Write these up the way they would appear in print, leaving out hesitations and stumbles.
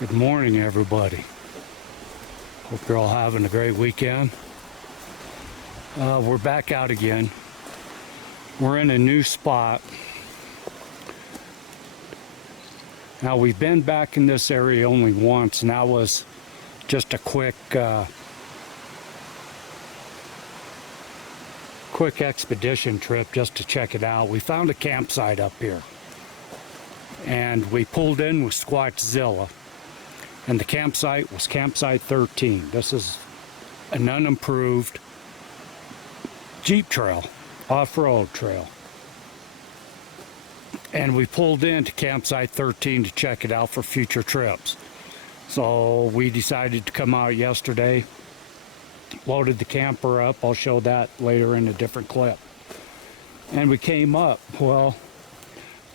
Good morning, everybody. Hope you're all having a great weekend. We're back out again. We're in a new spot. Now, we've been back in this area only once, and that was just a quick expedition trip just to check it out. We found a campsite up here, and we pulled in with Squatchzilla, and the campsite was campsite 13. This is an unimproved Jeep trail, off-road trail. And we pulled into campsite 13 to check it out for future trips. So we decided to come out yesterday, loaded the camper up. I'll show that later in a different clip. And we came up. Well,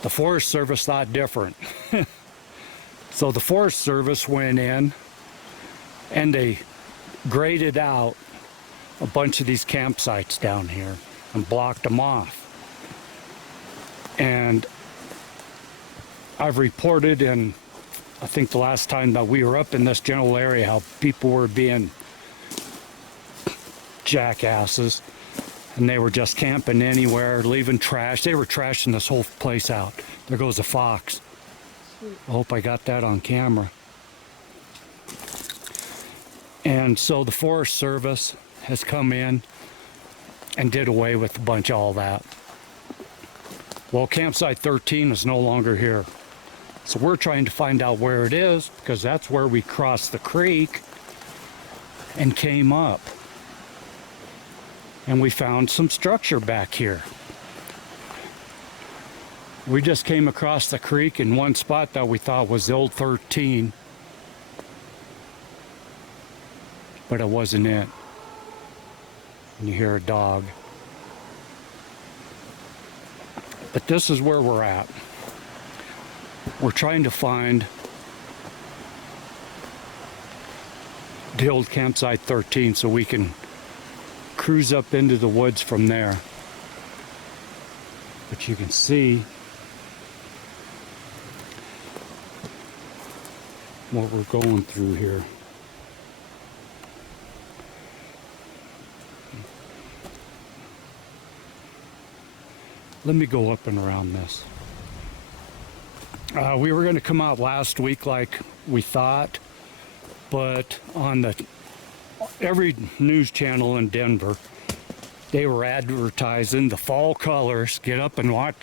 the Forest Service thought different. So the Forest Service went in and they graded out a bunch of these campsites down here and blocked them off. And I've reported in, I think the last time that we were up in this general area, how people were being jackasses and they were just camping anywhere, leaving trash. They were trashing this whole place out. There goes a fox. I hope I got that on camera. And so the Forest Service has come in and did away with a bunch of all that. Well, campsite 13 is no longer here. So we're trying to find out where it is, because that's where we crossed the creek and came up. And we found some structure back here. We just came across the creek in one spot that we thought was the old 13. But it wasn't it. And you hear a dog. But this is where we're at. We're trying to find the old campsite 13 so we can cruise up into the woods from there. But you can see what we're going through here. Let me go up and around this. We were going to come out last week like we thought, but on every news channel in Denver, they were advertising the fall colors. Get up and watch,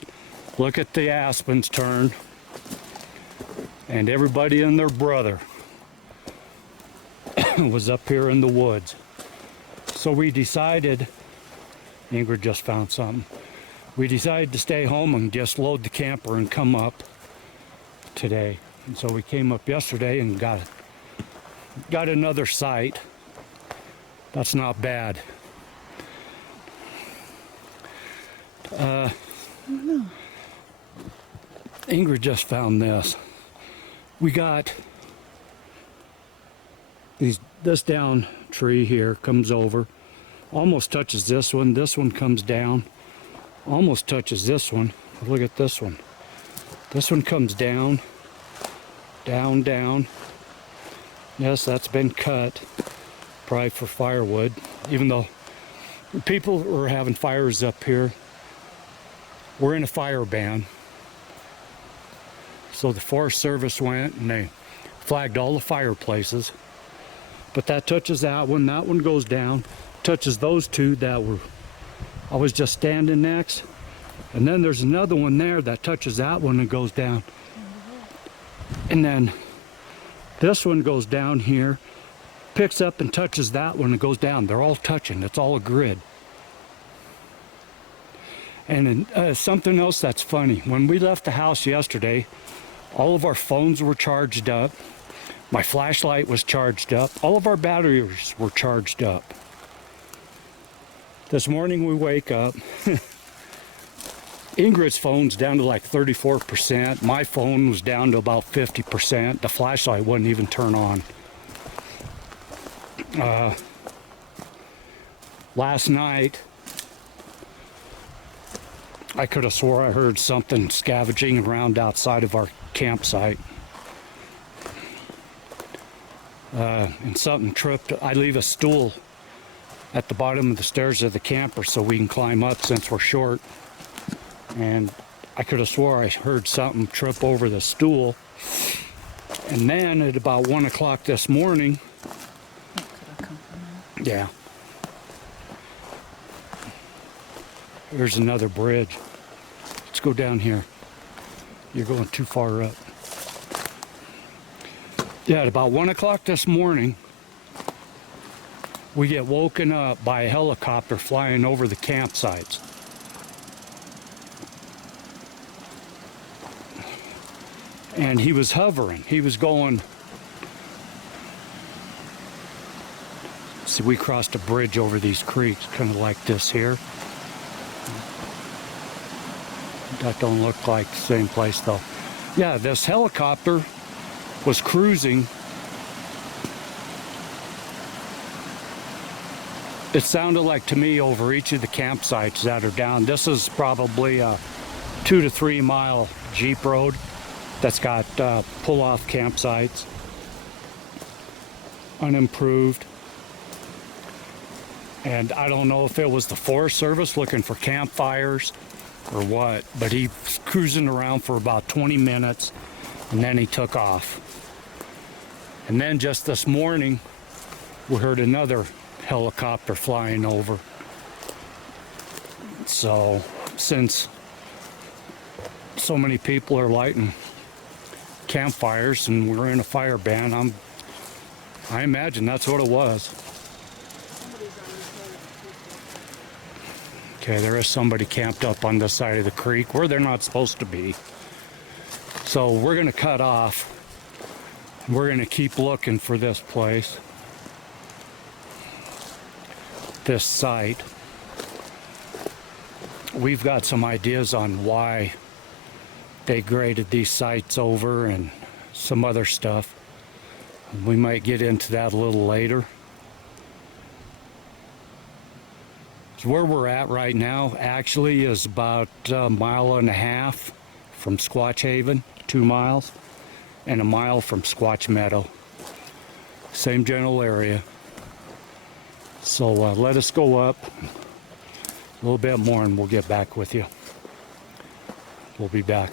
look at the aspens turn, and everybody and their brother was up here in the woods. So we decided, Ingrid just found something. We decided to stay home and just load the camper and come up today. And so we came up yesterday and got another site. That's not bad. Ingrid just found this. We got this down tree here, comes over, almost touches this one. This one comes down, almost touches this one. Look at this one. This one comes down, down, down. Yes, that's been cut, probably for firewood, even though people were having fires up here. We're in a fire ban. So the Forest Service went and they flagged all the fireplaces. But that touches that one goes down, touches those two that were, I was just standing next. And then there's another one there that touches that one and goes down. And then this one goes down here, picks up and touches that one and goes down. They're all touching. It's all a grid. And something else that's funny. When we left the house yesterday, all of our phones were charged up. My flashlight was charged up. All of our batteries were charged up. This morning we wake up. Ingrid's phone's down to like 34%. My phone was down to about 50%. The flashlight wouldn't even turn on. Last night, I could have swore I heard something scavenging around outside of our campsite. and something tripped. I leave a stool at the bottom of the stairs of the camper so we can climb up since we're short. And I could have swore I heard something trip over the stool. And then at about 1 o'clock this morning, That could have come from there. yeah, there's another bridge. Let's go down here. You're going too far up. Yeah, at about 1 o'clock this morning, we get woken up by a helicopter flying over the campsites. And he was hovering. He was going. See, we crossed a bridge over these creeks, kind of like this here. That don't look like the same place though. Yeah, this helicopter was cruising. It sounded like to me over each of the campsites that are down. This is probably a 2 to 3 mile Jeep road that's got pull-off campsites, unimproved. And I don't know if it was the Forest Service looking for campfires or what, but he was cruising around for about 20 minutes and then he took off. And then just this morning, we heard another helicopter flying over. So since so many people are lighting campfires and we're in a fire ban, I imagine that's what it was. Okay, there is somebody camped up on this side of the creek where they're not supposed to be. So we're gonna cut off. We're gonna keep looking for this place, this site. We've got some ideas on why they graded these sites over and some other stuff. We might get into that a little later. So where we're at right now actually is about a mile and a half from Squatch Haven, 2 miles, and a mile from Squatch Meadow. Same general area. So let us go up a little bit more and we'll get back with you. We'll be back.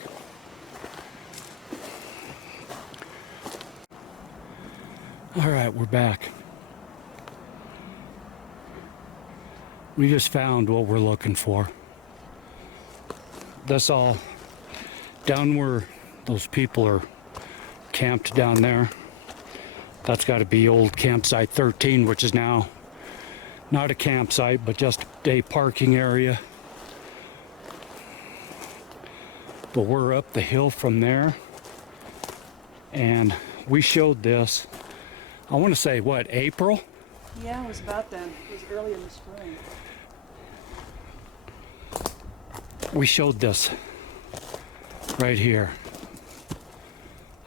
All right, we're back. We just found what we're looking for. That's all down where those people are camped down there. That's got to be old campsite 13, which is now not a campsite, but just a parking area. But we're up the hill from there, and we showed this, I want to say, what, April? Yeah, it was about then. It was early in the spring. We showed this right here.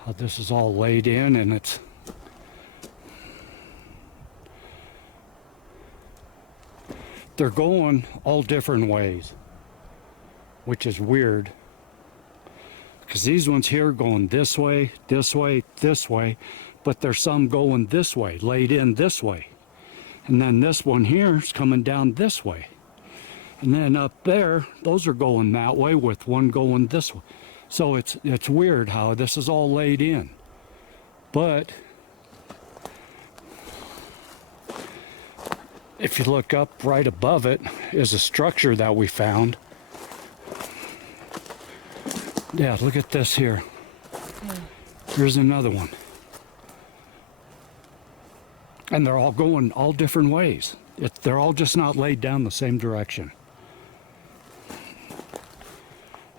How this is all laid in, and they're going all different ways, which is weird. Because these ones here are going this way, this way, this way, but there's some going this way, laid in this way. And then this one here is coming down this way. And then up there, those are going that way with one going this way. So it's weird how this is all laid in. But if you look up right above it is a structure that we found. Yeah, look at this here. Yeah. Here's another one. And they're all going all different ways. They're all just not laid down the same direction.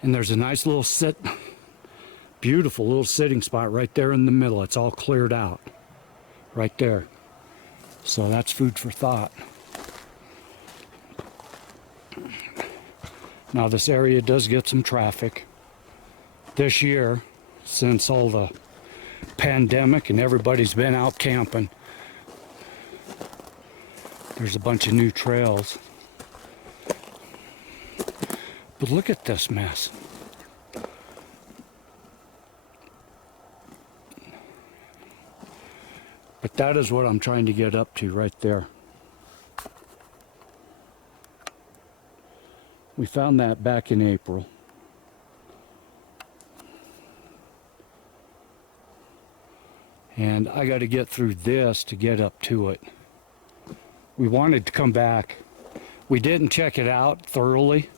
And there's a nice little beautiful little sitting spot right there in the middle. It's all cleared out right there. So that's food for thought. Now this area does get some traffic. This year, since all the pandemic and everybody's been out camping, there's a bunch of new trails. But look at this mess. But that is what I'm trying to get up to right there. We found that back in April. And I got to get through this to get up to it. We wanted to come back. We didn't check it out thoroughly,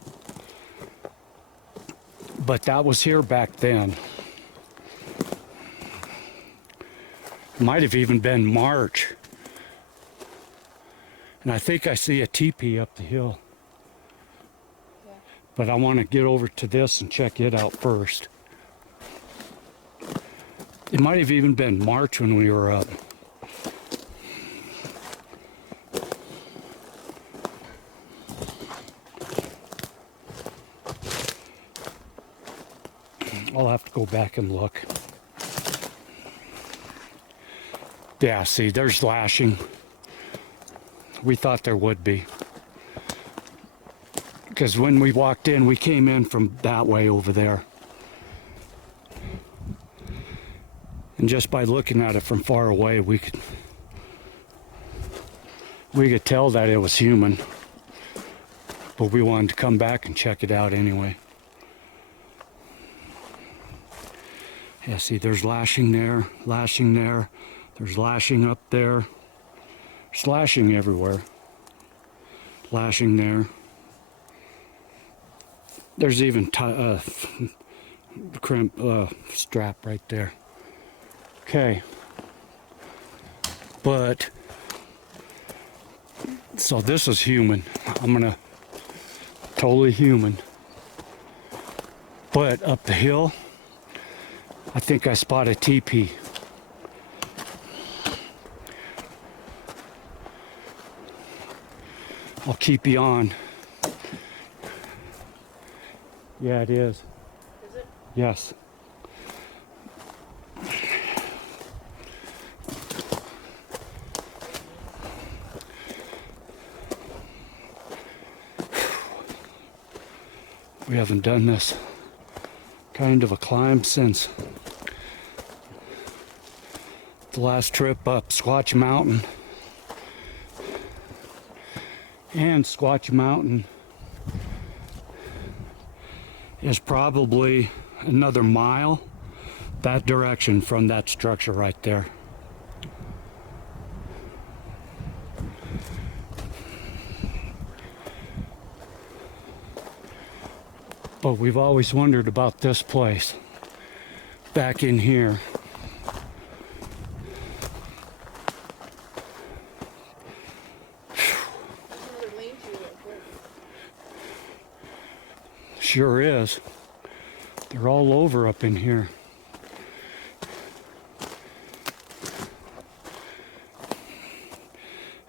but that was here back then. It might have even been March. And I think I see a teepee up the hill. Yeah. But I want to get over to this and check it out first. It might have even been March when we were up. I'll have to go back and look. Yeah, see, there's lashing. We thought there would be. Because when we walked in, we came in from that way over there. And just by looking at it from far away, we could tell that it was human. But we wanted to come back and check it out anyway. Yeah, see, there's lashing there, there's lashing up there, there's lashing everywhere. Lashing there. There's even crimp strap right there. Okay. But, so this is human. Totally human. But up the hill, I think I spot a teepee. I'll keep you on. Yeah, it is. Is it? Yes. We haven't done this kind of a climb since the last trip up Squatch Mountain. And Squatch Mountain is probably another mile that direction from that structure right there. But we've always wondered about this place back in here. Sure is. They're all over up in here.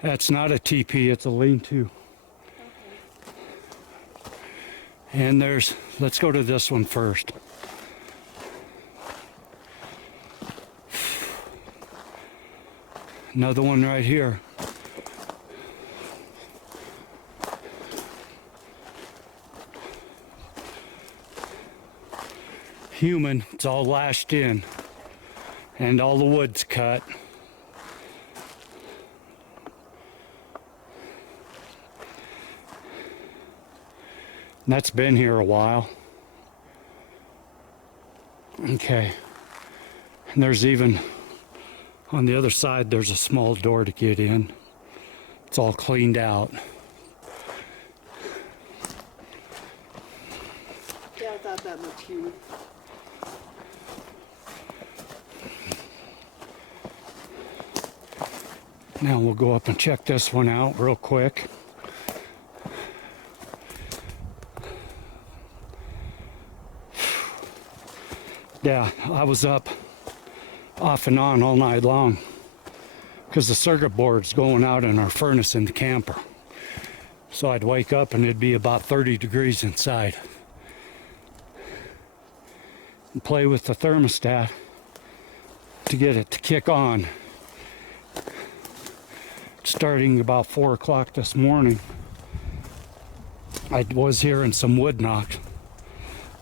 That's not a teepee, it's a lean-to. And let's go to this one first. Another one right here. Human, it's all lashed in and all the wood's cut. And that's been here a while. Okay. And there's even, on the other side, there's a small door to get in. It's all cleaned out. Yeah, I thought that looked human. Now we'll go up and check this one out real quick. Yeah, I was up off and on all night long because the circuit board's going out in our furnace in the camper. So I'd wake up and it'd be about 30 degrees inside. And play with the thermostat to get it to kick on. Starting about 4 o'clock this morning, I was hearing some wood knock.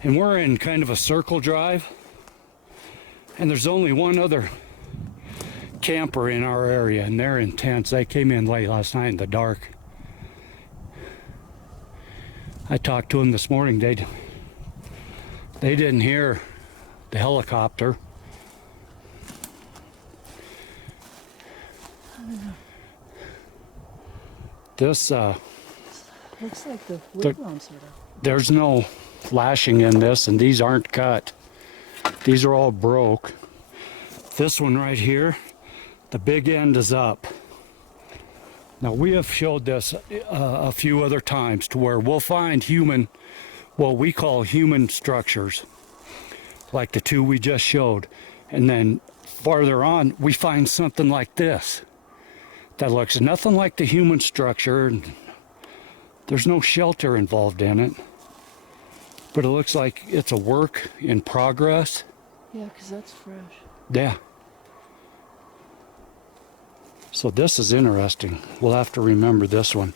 And we're in kind of a circle drive. And there's only one other camper in our area, and they're intense. They came in late last night in the dark. I talked to them this morning. They didn't hear the helicopter. This Looks like the wigwam's set up. there's no flashing in this, and these aren't cut. These are all broke. This one right here, the big end is up. Now we have showed this a few other times to where we'll find what we call human structures, like the two we just showed, and then farther on we find something like this that looks nothing like the human structure, and there's no shelter involved in it, but it looks like it's a work in progress. Yeah, because that's fresh. Yeah. So this is interesting. We'll have to remember this one.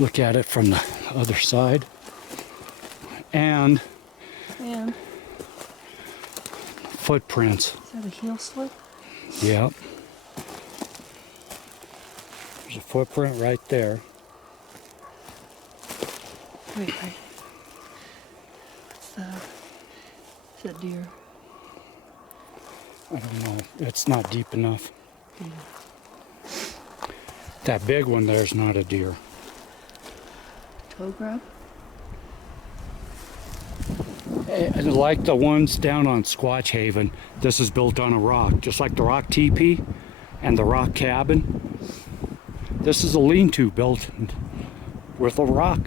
Look at it from the other side. And And footprints. is that a heel slip? Yep. There's a footprint right there. Wait. What's that? Is that deer? I don't know. It's not deep enough. Yeah. That big one there's not a deer. Toe grab? And like the ones down on Squatch Haven, this is built on a rock, just like the rock teepee and the rock cabin. This is a lean-to built with a rock.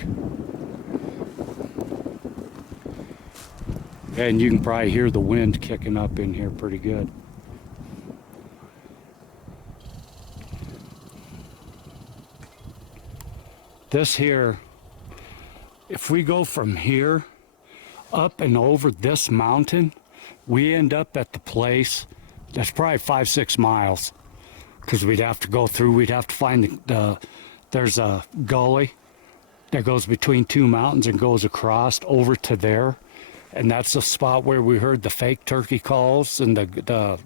And you can probably hear the wind kicking up in here pretty good. This here, if we go from here up and over this mountain, we end up at the place that's probably 5-6 miles, because we'd have to go through, we'd have to find there's a gully that goes between two mountains and goes across over to there, and that's the spot where we heard the fake turkey calls and the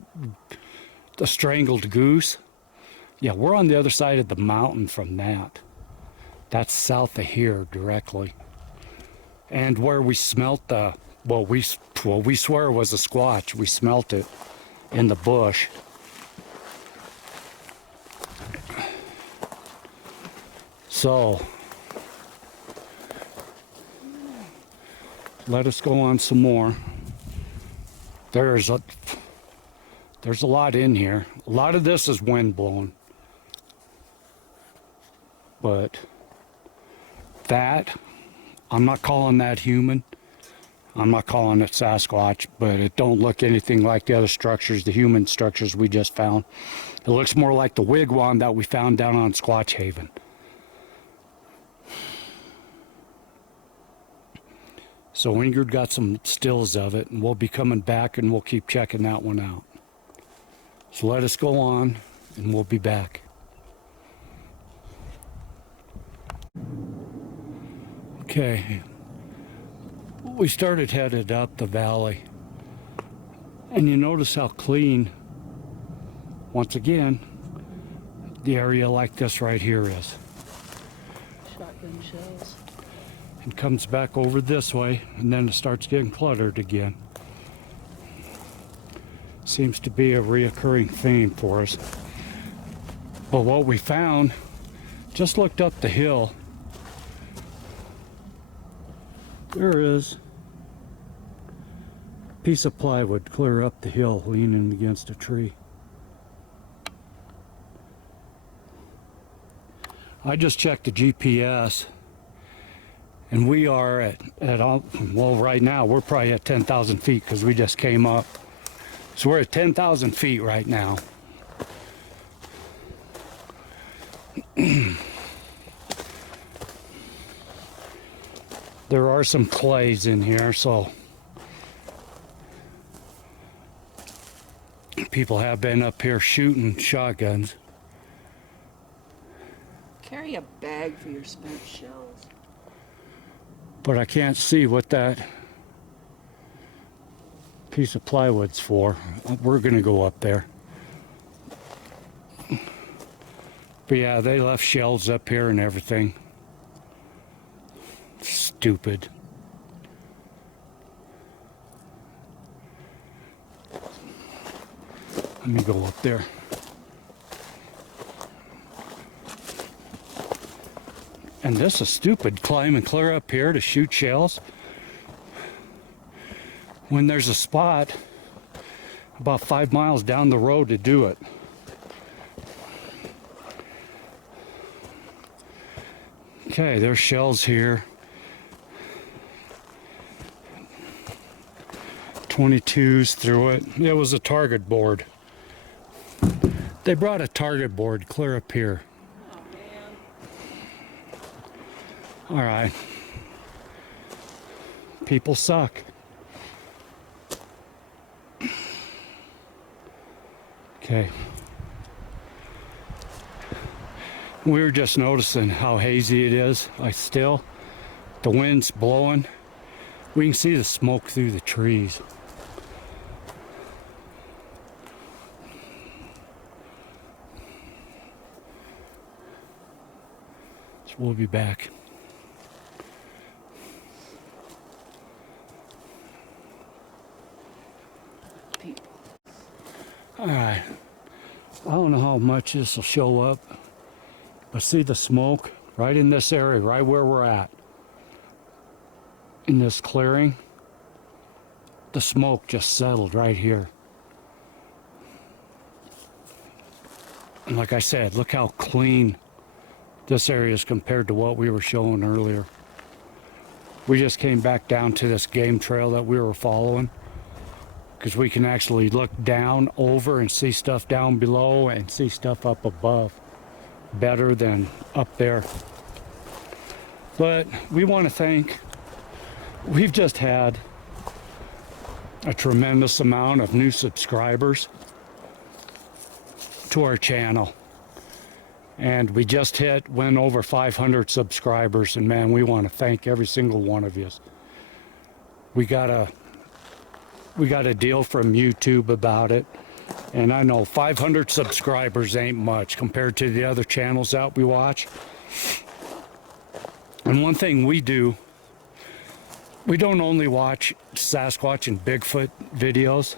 strangled goose. Yeah, we're on the other side of the mountain from that. That's south of here directly. And where we smelt what we swear was a squatch, we smelt it in the bush. So let us go on some more. There's a lot in here. A lot of this is wind blown, but that, I'm not calling that human. I'm not calling it Sasquatch, but it don't look anything like the other structures, the human structures we just found. It looks more like the wigwam that we found down on Squatch Haven. So Ingrid got some stills of it, and we'll be coming back and we'll keep checking that one out. So let us go on, and we'll be back. Okay, we started headed up the valley, and you notice how clean, once again, the area like this right here is. Shotgun shells. And comes back over this way, and then it starts getting cluttered again. Seems to be a reoccurring theme for us. But what we found, just looked up the hill. There is a piece of plywood clear up the hill, leaning against a tree. I just checked the GPS, and we are at well, right now we're probably at 10,000 feet because we just came up. So we're at 10,000 feet right now. There are some clays in here, so people have been up here shooting shotguns. Carry a bag for your spent shells. But I can't see what that piece of plywood's for. We're gonna go up there. But yeah, they left shells up here and everything. Stupid. Let me go up there. And this is stupid, climbing clear up here to shoot shells when there's a spot about 5 miles down the road to do it. Okay, there's shells here. 22s through it. It was a target board. They brought a target board clear up here. Oh, man. All right. People suck. Okay. We were just noticing how hazy it is. The wind's blowing. We can see the smoke through the trees. So we'll be back. People. All right. I don't know how much this will show up, but see the smoke right in this area, right where we're at. In this clearing, the smoke just settled right here. And like I said, look how clean this area is compared to what we were showing earlier. We just came back down to this game trail that we were following, because we can actually look down over and see stuff down below and see stuff up above better than up there. But we want to thank, we've just had a tremendous amount of new subscribers to our channel, and we just went over 500 subscribers, and man, we want to thank every single one of you. We got a deal from YouTube about it, and I know 500 subscribers ain't much compared to the other channels that we watch. And one thing we do, we don't only watch Sasquatch and Bigfoot videos.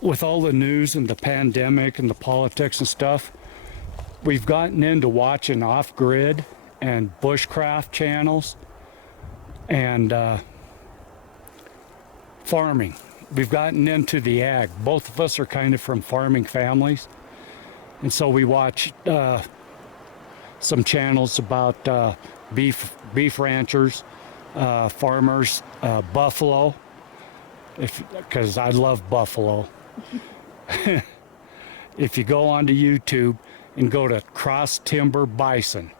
With all the news and the pandemic and the politics and stuff, we've gotten into watching off-grid and bushcraft channels and farming. We've gotten into the ag. Both of us are kind of from farming families, and so we watch some channels about beef ranchers, farmers, buffalo, because I love buffalo. If you go onto YouTube and go to Cross Timber Bison,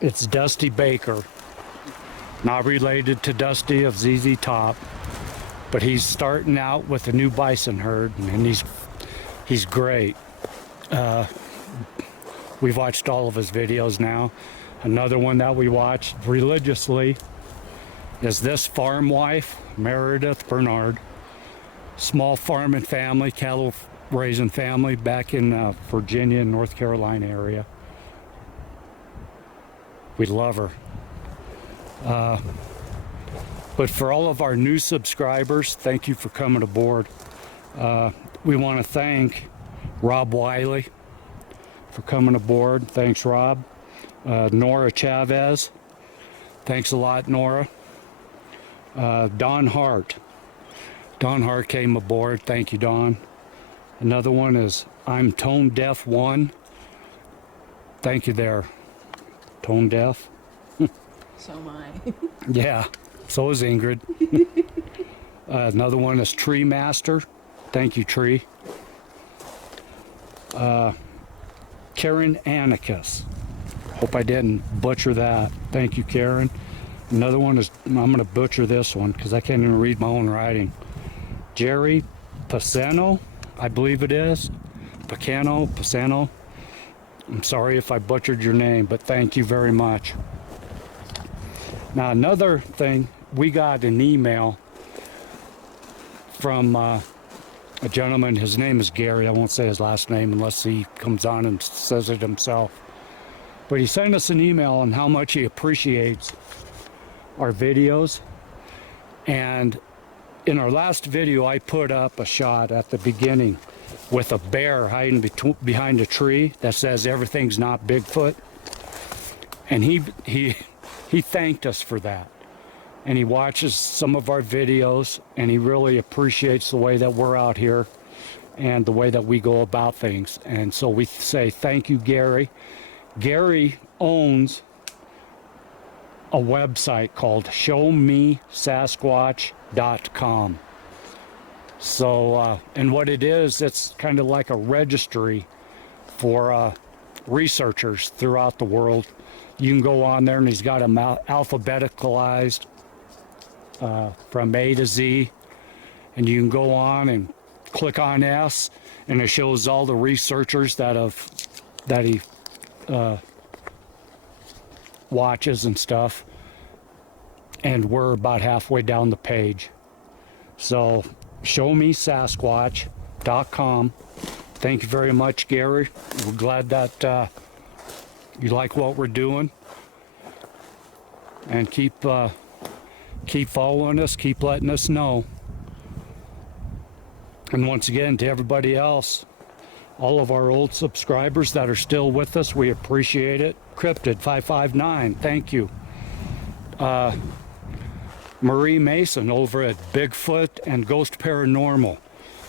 it's Dusty Baker, not related to Dusty of ZZ Top, but he's starting out with a new bison herd, and he's great. We've watched all of his videos now. Another one that we watch religiously is this farm wife, Meredith Bernard. Small farming family, cattle raising family back in Virginia and North Carolina area. We love her. But for all of our new subscribers, thank you for coming aboard. We want to thank Rob Wiley for coming aboard. Thanks, Rob. Nora Chavez. Thanks a lot, Nora. Don Hart. Don Hart came aboard. Thank you, Don. Another one is I'm Tone Deaf 1. Thank you there, Tone Deaf. So am I. Yeah, so is Ingrid. Another one is Tree Master. Thank you, Tree. Karen Anarchus. Hope I didn't butcher that. Thank you, Karen. Another one is, I'm going to butcher this one because I can't even read my own writing. Jerry Paceno, I believe it is. Paceno. I'm sorry if I butchered your name, but thank you very much. Now, another thing, we got an email from a gentleman. His name is Gary. I won't say his last name unless he comes on and says it himself. But he sent us an email on how much he appreciates our videos. And in our last video, I put up a shot at the beginning with a bear hiding behind a tree that says everything's not Bigfoot. And he thanked us for that. And he watches some of our videos, and he really appreciates the way that we're out here and the way that we go about things. And so we say thank you, Gary. Gary owns a website called showmesasquatch.com. So, and what it is, it's kind of like a registry for researchers throughout the world. You can go on there, and he's got them alphabeticalized from A to Z, and you can go on and click on S, and it shows all the researchers that he watches and stuff. And we're about halfway down the page. So showmesasquatch.com. Thank you very much, Gary. We're glad that you like what we're doing, and keep following us, keep letting us know. And once again, to everybody else, all of our old subscribers that are still with us, we appreciate it. Cryptid 559, thank you. Marie Mason over at Bigfoot and Ghost Paranormal,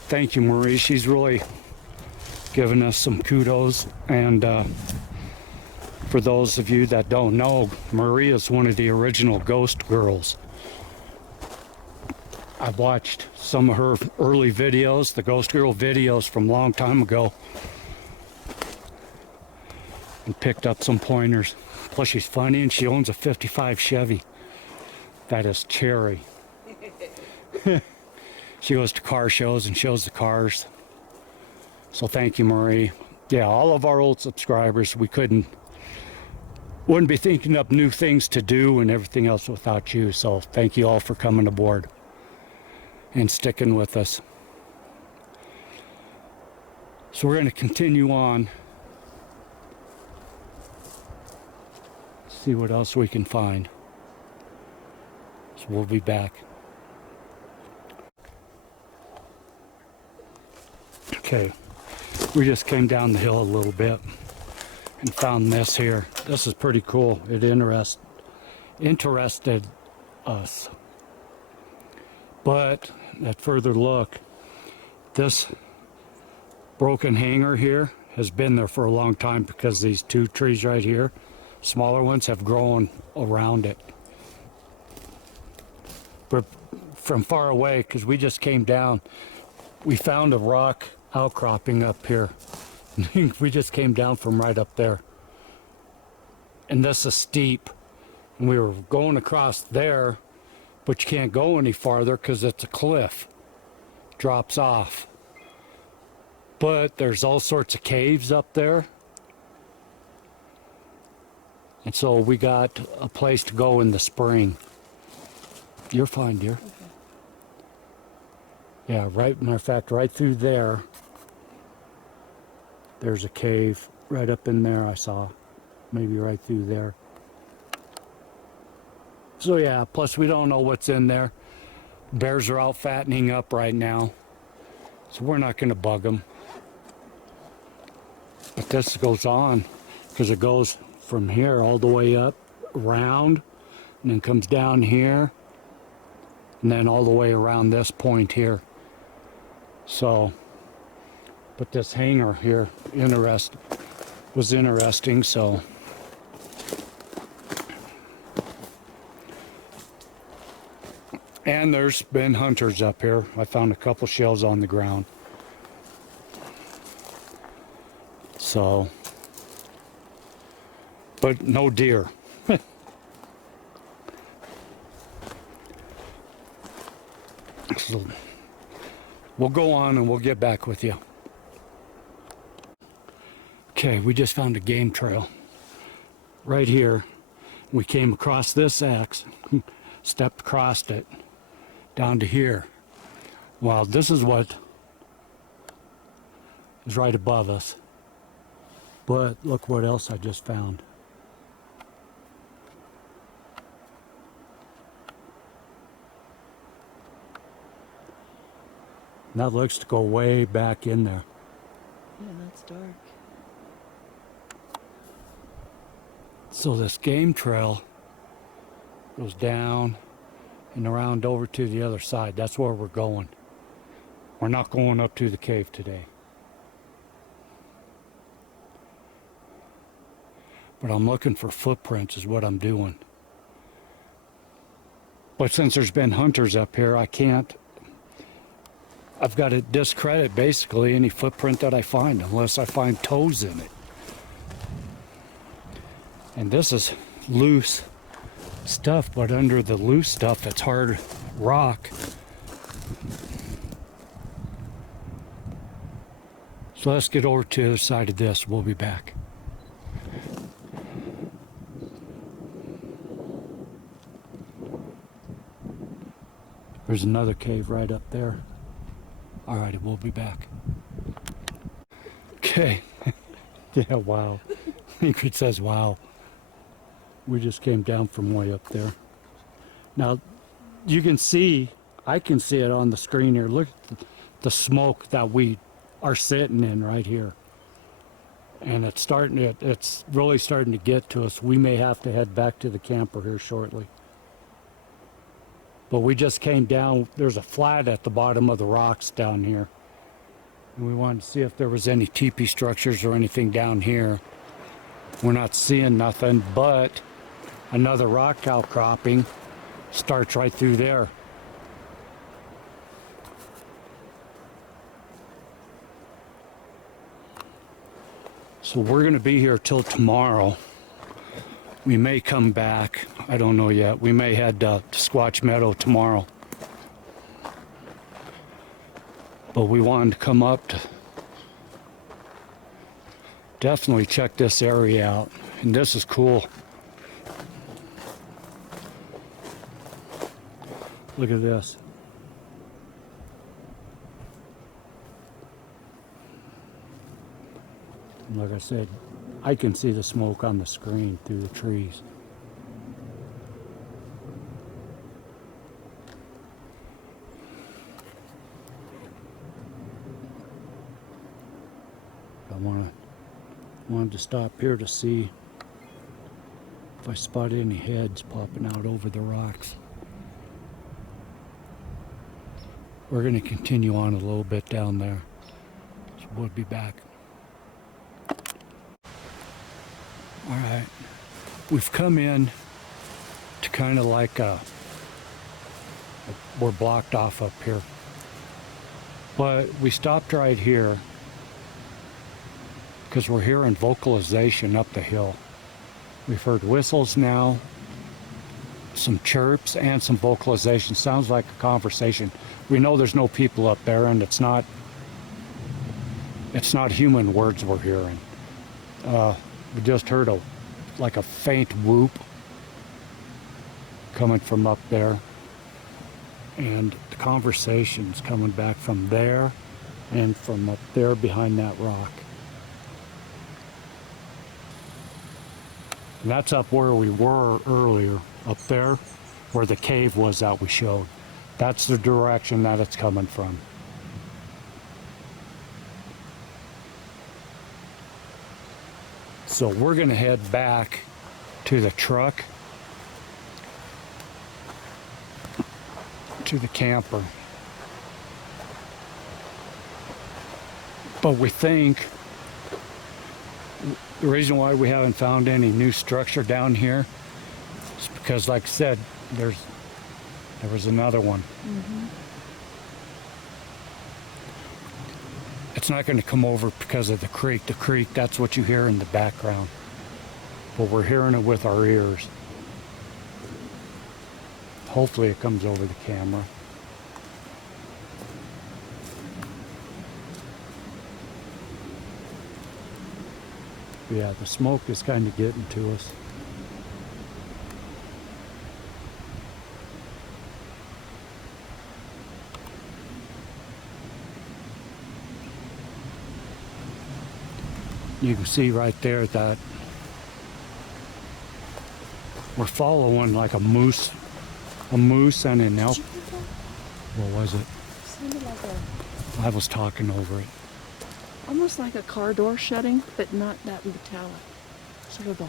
thank you, Marie. She's really given us some kudos. And for those of you that don't know, Marie is one of the original Ghost Girls. I've watched some of her early videos, the Ghost Girl videos from a long time ago, and picked up some pointers. Plus she's funny, and she owns a 55 Chevy. That is cherry. She goes to car shows and shows the cars. So thank you, Marie. Yeah, all of our old subscribers, we wouldn't be thinking up new things to do and everything else without you. So thank you all for coming aboard and sticking with us. So we're going to continue on. See what else we can find. So we'll be back. Okay, we just came down the hill a little bit and found this here. This is pretty cool. It interested us. But at further look, this broken hanger here has been there for a long time because these two trees right here, smaller ones, have grown around it. But from far away, because we just came down, we found a rock outcropping up here. We just came down from right up there. And this is steep. And we were going across there, but you can't go any farther because it's a cliff. Drops off. But there's all sorts of caves up there. And so we got a place to go in the spring. You're fine, dear. Okay. Yeah, right, matter of fact, right through there, there's a cave right up in there I saw. Maybe right through there. So yeah, plus we don't know what's in there. Bears are out fattening up right now, so we're not going to bug them. But this goes on, because it goes from here all the way up, around, and then comes down here, and then all the way around this point here. So, but this hanger here was interesting, so. And there's been hunters up here. I found a couple shells on the ground. So, but no deer. So we'll go on and we'll get back with you. Okay, we just found a game trail right here. We came across this axe, stepped across it down to here. Well, this is what is right above us. But look what else I just found. And that looks to go way back in there. Yeah, that's dark. So this game trail goes down and around over to the other side. That's where we're going. We're not going up to the cave today. But I'm looking for footprints is what I'm doing. But since there's been hunters up here, I've got to discredit basically any footprint that I find unless I find toes in it. And this is loose stuff, but under the loose stuff it's hard rock. So let's get over to the other side of this. We'll be back. There's another cave right up there. Alrighty, we'll be back. Okay. Yeah, wow. Ingrid says, wow. We just came down from way up there. Now, you can see, I can see it on the screen here. Look at the smoke that we are sitting in right here. And it's really starting to get to us. We may have to head back to the camper here shortly. But we just came down, there's a flat at the bottom of the rocks down here. And we wanted to see if there was any teepee structures or anything down here. We're not seeing nothing, but another rock outcropping starts right through there. So we're gonna be here till tomorrow. We may come back. I don't know yet. We may head to Squatch Meadow tomorrow. But we wanted to come up to definitely check this area out. And this is cool. Look at this. And like I said, I can see the smoke on the screen through the trees. I wanted to stop here to see if I spot any heads popping out over the rocks. We're going to continue on a little bit down there. So we'll be back. All right, we've come in to kind of like we're blocked off up here. But we stopped right here because we're hearing vocalization up the hill. We've heard whistles now, some chirps, and some vocalization. Sounds like a conversation. We know there's no people up there, and it's not human words we're hearing. We just heard like a faint whoop coming from up there. And the conversation's coming back from there and from up there behind that rock. And that's up where we were earlier, up there where the cave was that we showed. That's the direction that it's coming from. So we're going to head back to the truck, to the camper. But we think the reason why we haven't found any new structure down here is because, like I said, there was another one. Mm-hmm. It's not going to come over because of the creek. The creek, that's what you hear in the background. But we're hearing it with our ears. Hopefully it comes over the camera. Yeah, the smoke is kind of getting to us. You can see right there that we're following like a moose and an elk. Did you hear that? What was it? Sounded like I was talking over it. almost like a car door shutting, but not that metallic. Sort of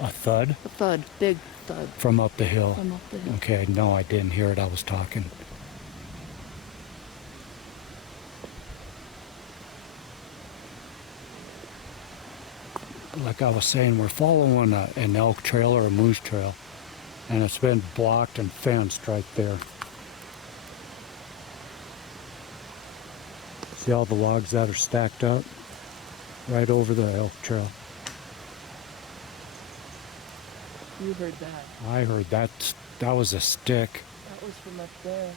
A thud a thud, big thud from up the hill. from up the hill. Okay, no, I didn't hear it. I was talking. Like I was saying, we're following an elk trail or a moose trail, and it's been blocked and fenced right there. See all the logs that are stacked up right over the elk trail. You heard that. I heard that. That was a stick. That was from up there.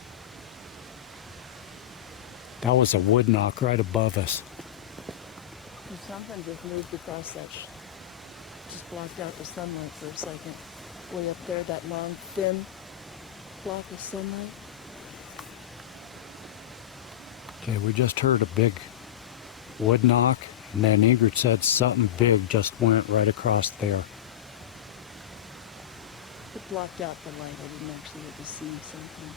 That was a wood knock right above us. And something just moved across that, just blocked out the sunlight for a second. Way up there, that long, thin block of sunlight. Okay, we just heard a big wood knock, and then Ingrid said something big just went right across there. It blocked out the light. I didn't actually get to see something.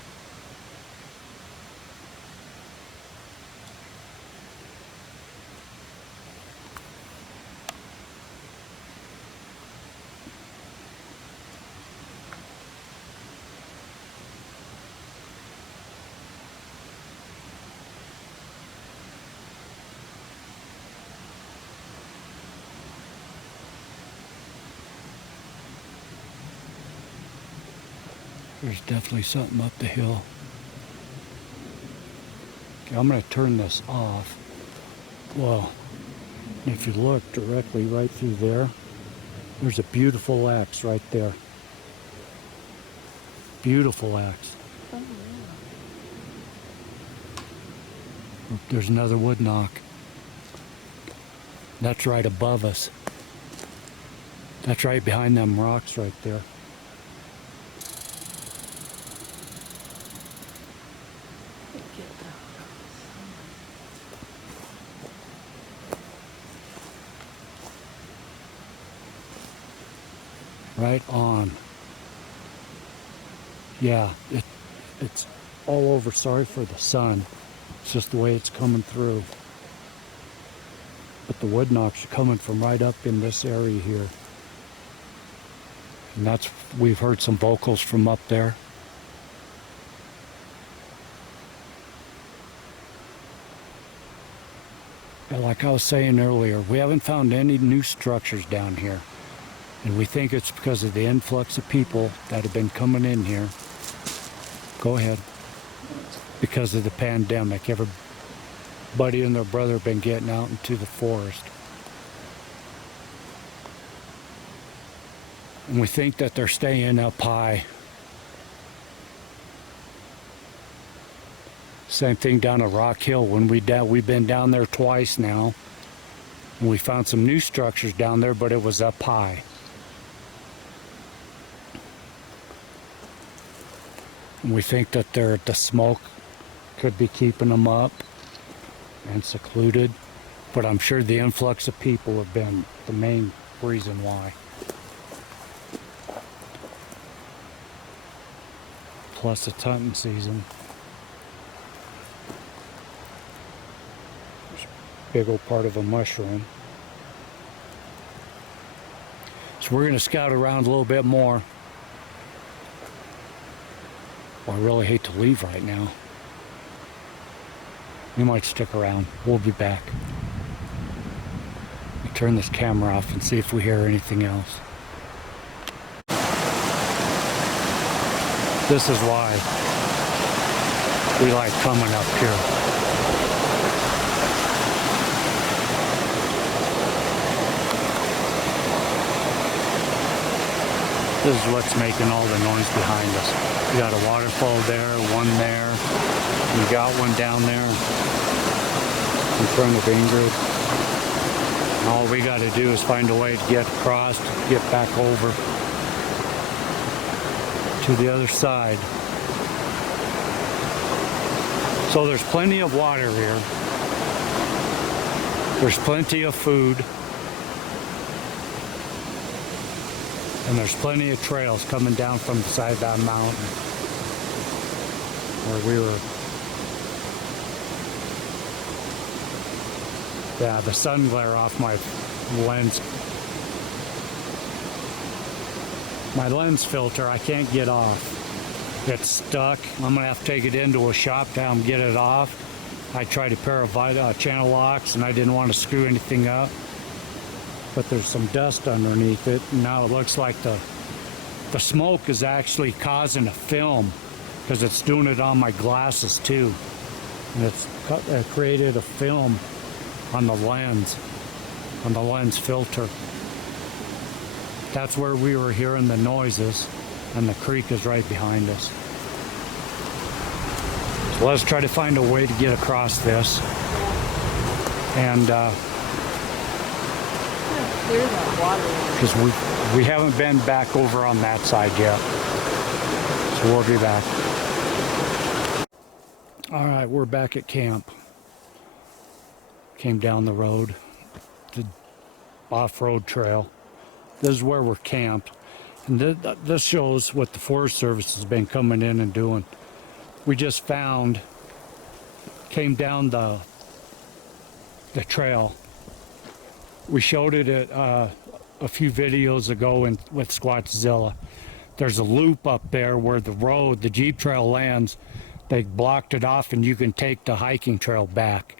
There's definitely something up the hill. Okay, I'm going to turn this off. Well, if you look directly right through there, there's a beautiful axe right there. Beautiful axe. Oh, yeah. There's another wood knock. That's right above us. That's right behind them rocks right there. Get that. Right on. Yeah, it's all over. Sorry for the sun. It's just the way it's coming through. But the wood knocks are coming from right up in this area here. And that's, we've heard some vocals from up there. And like I was saying earlier, we haven't found any new structures down here. And we think it's because of the influx of people that have been coming in here. Go ahead. Because of the pandemic, everybody and their brother have been getting out into the forest. And we think that they're staying up high. Same thing down at Rock Hill. When we've been down there twice now. And we found some new structures down there, but it was up high. And we think that the smoke could be keeping them up and secluded. But I'm sure the influx of people have been the main reason why. Plus it's hunting season. There's a big old part of a mushroom. So we're going to scout around a little bit more. Well, I really hate to leave right now. We might stick around. We'll be back. Let me turn this camera off and see if we hear anything else. This is why we like coming up here. This is what's making all the noise behind us. We got a waterfall there, one there. We got one down there in front of Ingrid. And all we got to do is find a way to get across, to get back over to the other side. So there's plenty of water here. There's plenty of food. And there's plenty of trails coming down from the side of that mountain where we were. Yeah, the sun glare off my lens. My lens filter, I can't get off. It's stuck. I'm gonna have to take it into a shop to have them get it off. I tried a pair of channel locks and I didn't want to screw anything up. But there's some dust underneath it. And now it looks like the smoke is actually causing a film because it's doing it on my glasses too. And it's created a film on the lens filter. That's where we were hearing the noises, and the creek is right behind us. So let's try to find a way to get across this. And Clear that water. because we haven't been back over on that side yet. So we'll be back. All right, we're back at camp. Came down the road, the off-road trail. This is where we're camped. And this shows what the Forest Service has been coming in and doing. We just came down the trail. We showed it at, a few videos ago with Squatchzilla. There's a loop up there where the Jeep trail lands. They blocked it off and you can take the hiking trail back.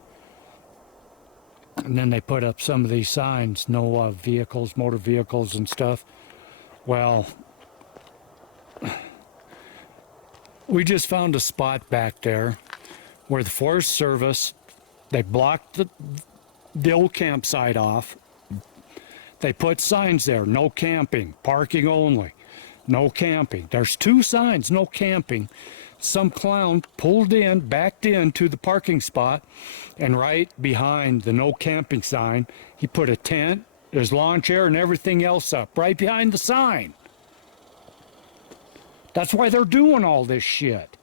And then they put up some of these signs, no vehicles, motor vehicles and stuff. Well, we just found a spot back there where the Forest Service, they blocked the old campsite off. They put signs there, no camping, parking only, no camping. There's 2 signs, no camping. Some clown backed into the parking spot, and right behind the no camping sign, he put a tent, his lawn chair, and everything else up, right behind the sign. That's why they're doing all this shit.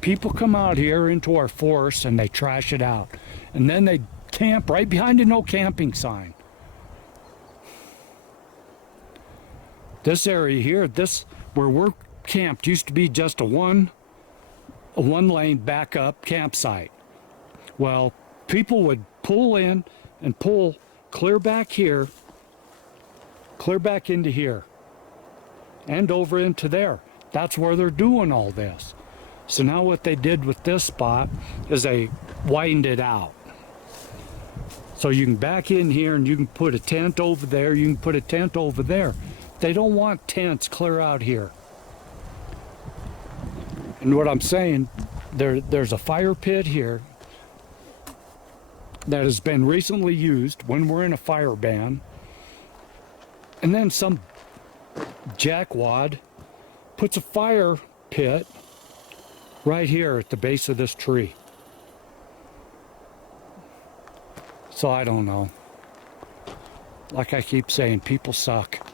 People come out here into our forest and they trash it out. And then they camp right behind the no camping sign. This area here, where we're camped, used to be just a one lane backup campsite. Well, people would pull in and pull clear back here, clear back into here, and over into there. That's where they're doing all this. So now what they did with this spot is they widened it out. So you can back in here and you can put a tent over there, you can put a tent over there. They don't want tents clear out here. And what I'm saying, there's a fire pit here that has been recently used when we're in a fire ban. And then some jackwad puts a fire pit right here at the base of this tree. So I don't know. Like I keep saying, people suck.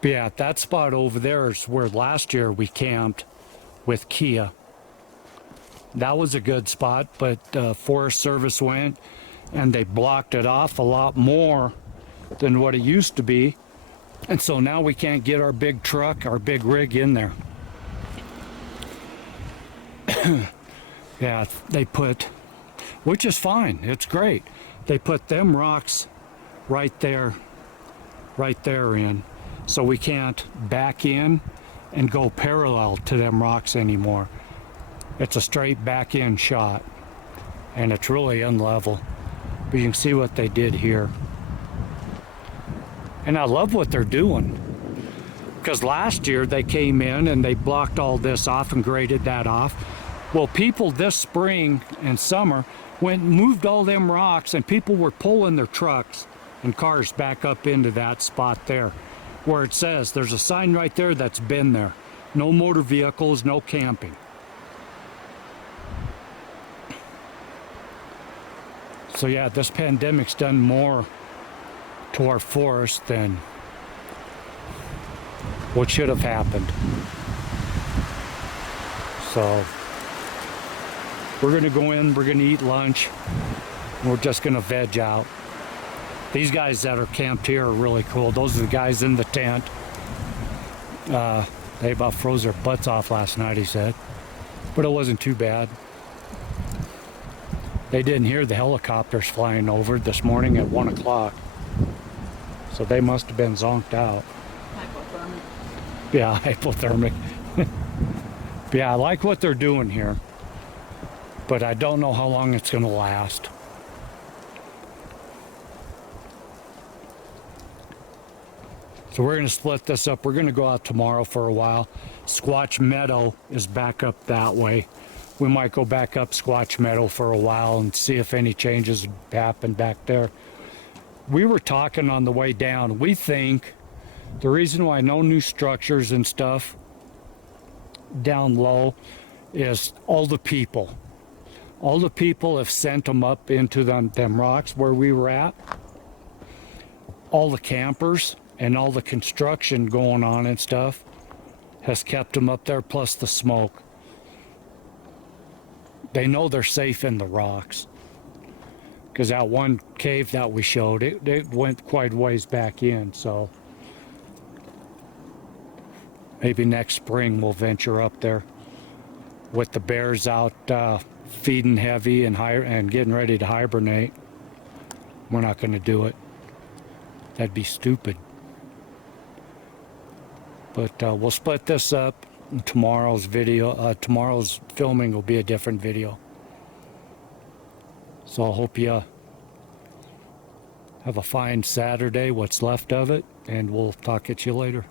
But yeah, that spot over there is where last year we camped with Kia. That was a good spot, but Forest Service went and they blocked it off a lot more than what it used to be. And so now we can't get our big truck, our big rig in there. Yeah, they put, which is fine, it's great. They put them rocks right there in. So we can't back in and go parallel to them rocks anymore. It's a straight back in shot. And it's really unlevel. But you can see what they did here. And I love what they're doing. Because last year they came in and they blocked all this off and graded that off. Well, people this spring and summer went and moved all them rocks, and people were pulling their trucks and cars back up into that spot there where it says there's a sign right there that's been there. No motor vehicles, no camping. So yeah, this pandemic's done more to our forest than what should have happened. So We're going to go in, we're going to eat lunch, and we're just going to veg out. These guys that are camped here are really cool. Those are the guys in the tent. They about froze their butts off last night, he said. But it wasn't too bad. They didn't hear the helicopters flying over this morning at 1 o'clock. So they must have been zonked out. Hypothermic. Yeah, hypothermic. Yeah, I like what they're doing here. But I don't know how long it's going to last. So we're going to split this up. We're going to go out tomorrow for a while. Squatch Meadow is back up that way. We might go back up Squatch Meadow for a while and see if any changes happen back there. We were talking on the way down. We think the reason why no new structures and stuff down low is all the people. All the people have sent them up into them rocks where we were at. All the campers and all the construction going on and stuff has kept them up there, plus the smoke. They know they're safe in the rocks. Because that one cave that we showed, it went quite a ways back in, so maybe next spring we'll venture up there with the bears out feeding heavy and getting ready to hibernate. We're not going to do it. That'd be stupid. But we'll split this up. Tomorrow's tomorrow's filming will be a different video. So I hope you have a fine Saturday, what's left of it, and we'll talk at you later.